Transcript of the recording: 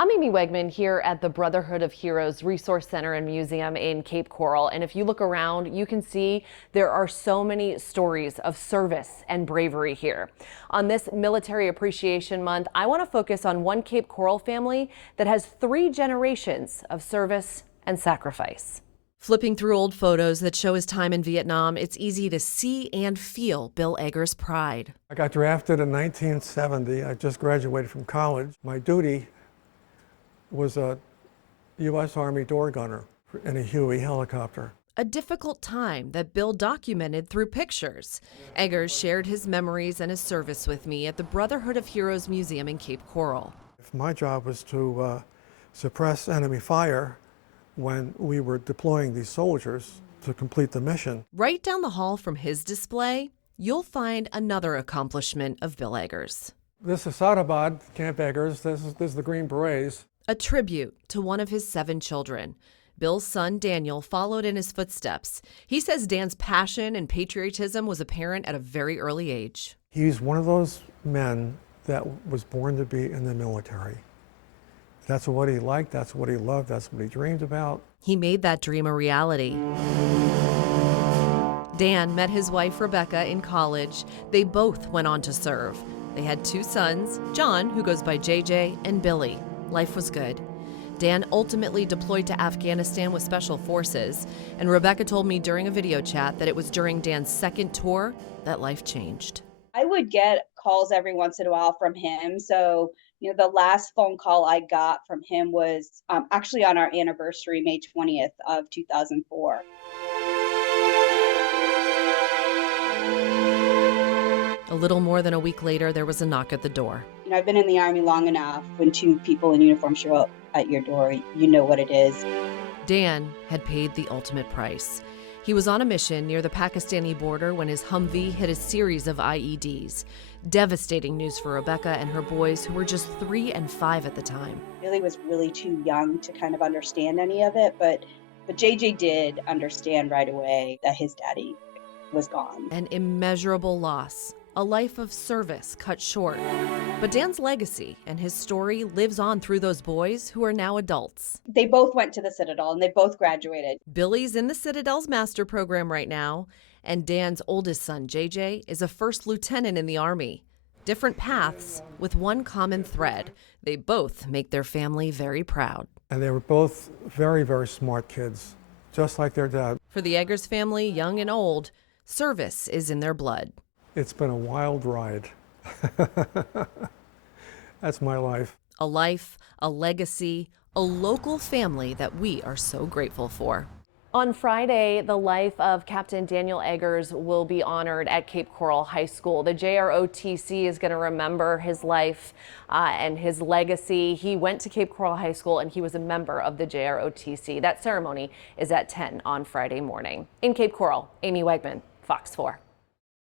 I'm Amy Wegman here at the Brotherhood of Heroes Resource Center and Museum in Cape Coral. And if you look around, you can see there are so many stories of service and bravery here. On this Military Appreciation Month, I want to focus on one Cape Coral family that has 3 generations of service and sacrifice. Flipping through old photos that show his time in Vietnam, it's easy to see and feel Bill Eggers' pride. I got drafted in 1970. I just graduated from college. My duty was a U.S. Army door gunner in a Huey helicopter. A difficult time that Bill documented through pictures. Eggers shared his memories and his service with me at the Brotherhood of Heroes Museum in Cape Coral. My job was to suppress enemy fire when we were deploying these soldiers to complete the mission. Right down the hall from his display, you'll find another accomplishment of Bill Eggers. This is Sadabad, Camp Eggers. This is the Green Berets. A tribute to one of his 7 children. Bill's son, Daniel, followed in his footsteps. He says Dan's passion and patriotism was apparent at a very early age. He's one of those men that was born to be in the military. That's what he liked, that's what he loved, that's what he dreamed about. He made that dream a reality. Dan met his wife, Rebecca, in college. They both went on to serve. They had 2 sons, John, who goes by JJ, and Billy. Life was good. Dan ultimately deployed to Afghanistan with Special Forces, and Rebecca told me during a video chat that it was during Dan's 2nd tour that life changed. I would get calls every once in a while from him. So, the last phone call I got from him was actually on our anniversary, May 20th of 2004. A little more than a week later, there was a knock at the door. I've been in the Army long enough. When 2 people in uniform show up at your door, you know what it is. Dan had paid the ultimate price. He was on a mission near the Pakistani border when his Humvee hit a series of IEDs. Devastating news for Rebecca and her boys, who were just 3 and 5 at the time. Billy was really too young to kind of understand any of it, but JJ did understand right away that his daddy was gone. An immeasurable loss. A life of service cut short. But Dan's legacy and his story lives on through those boys who are now adults. They both went to the Citadel and they both graduated. Billy's in the Citadel's master program right now, and Dan's oldest son, JJ, is a 1st lieutenant in the Army. Different paths with one common thread. They both make their family very proud. And they were both very, very smart kids, just like their dad. For the Eggers family, young and old, service is in their blood. It's been a wild ride. That's my life. A life, a legacy, a local family that we are so grateful for. On Friday, the life of Captain Daniel Eggers will be honored at Cape Coral High School. The JROTC is going to remember his life and his legacy. He went to Cape Coral High School and he was a member of the JROTC. That ceremony is at 10 on Friday morning. In Cape Coral, Amy Wegman, Fox 4.